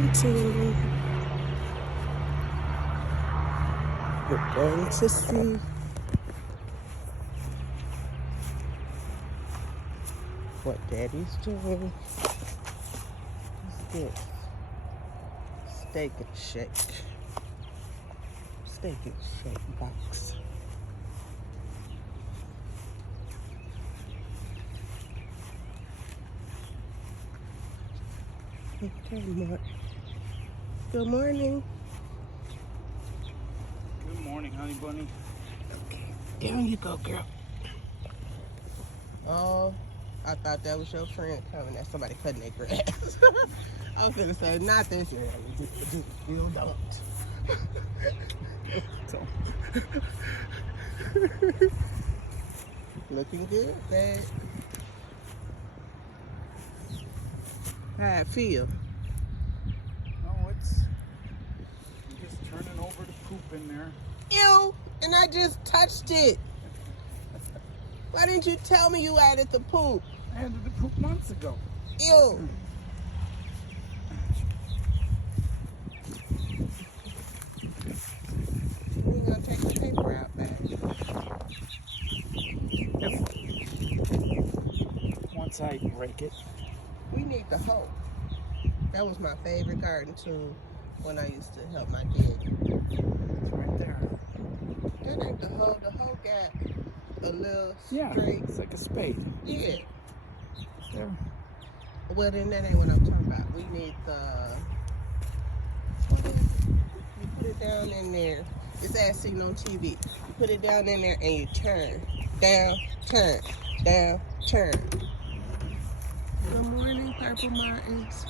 hunting. We're going to see what Daddy's doing. What's this? Steak and Shake. Steak and Shake box. Okay, Mark. Good morning. Good morning, honey bunny. Okay, down you go, girl. Oh, I thought that was your friend coming. That's somebody cutting their grass. I was gonna say, not this year. You don't. So, Looking good, babe. How it feel? oh, it's I'm just turning over the poop in there. Ew, and I just touched it. Why didn't you tell me you added the poop? I added the poop months ago. Ew. You gonna take the paper out, babe? Once I break it. We need the hoe. That was my favorite garden tool when I used to help my dad. It's right there. That ain't the hoe. The hoe got a little Yeah, straight. it's like a spade. Yeah. There. Well, then that ain't what I'm talking about. We need the. What is it? You put it down in there. It's as seen on TV. You put it down in there and you turn. Down, turn. Down, turn. Good morning, Purple Martins.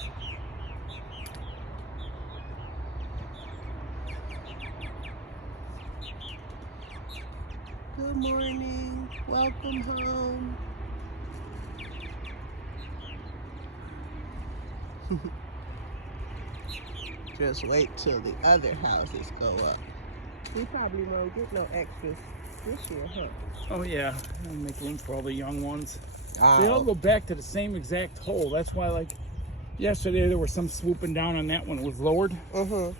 Good morning. Welcome home. Just wait till the other houses go up. We probably won't get no extras this year, huh? Oh yeah, I'll make room for all the young ones. Oh. They all go back to the same exact hole. That's why, like, yesterday there was some swooping down on that one. It was lowered. So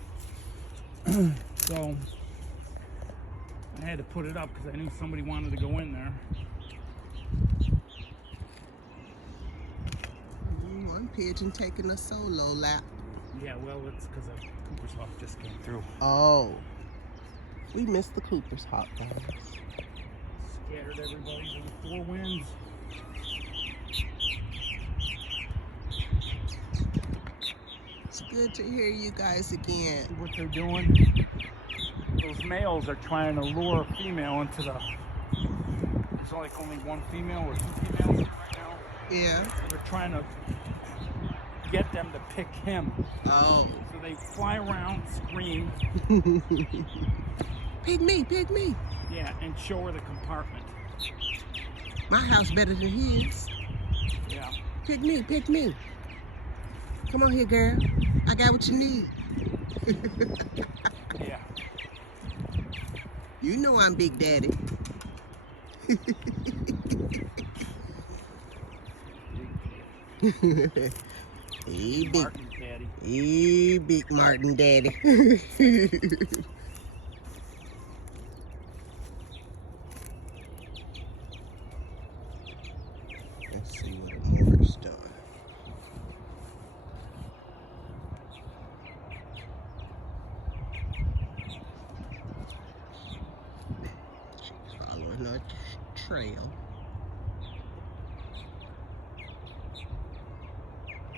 I had to put it up because I knew somebody wanted to go in there. One pigeon taking a solo lap. Yeah, well, it's because a Cooper's Hawk just came through. Oh. We missed the Cooper's Hawk, guys. Scattered everybody with the 4 winds. It's good to hear you guys again. See what they're doing? Those males are trying to lure a female into the... There's like only one female or 2 females right now. Yeah. They're trying to get them to pick him. Oh. So they fly around, scream. Pick me, pick me. Yeah, and show her the compartment. My house better than his. Yeah. Pick me, pick me. Come on here, girl. I got what you need. Yeah. You know I'm Big Daddy. Hey, big Martin Daddy. Hey, Big Martin Daddy. Let's see what the mower's done. She's following a trail.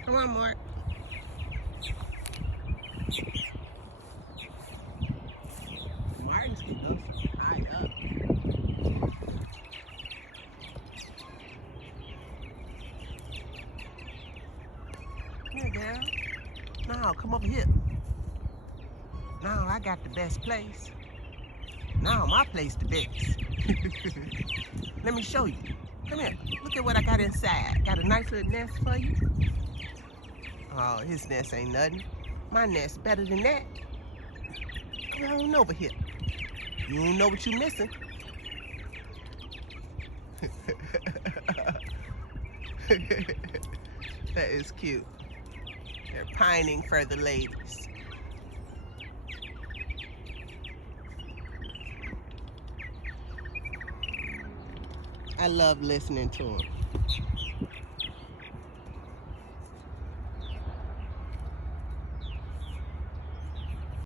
Come on, Mark. Martin's getting up high up. Here, girl. Now, come over here. Now, I got the best place. Now, my place the best. Let me show you. Come here. Look at what I got inside. Got a nice little nest for you. Oh, his nest ain't nothing. My nest better than that. Come on over here. You don't know what you're missing. That is cute. They're pining for the ladies. I love listening to them.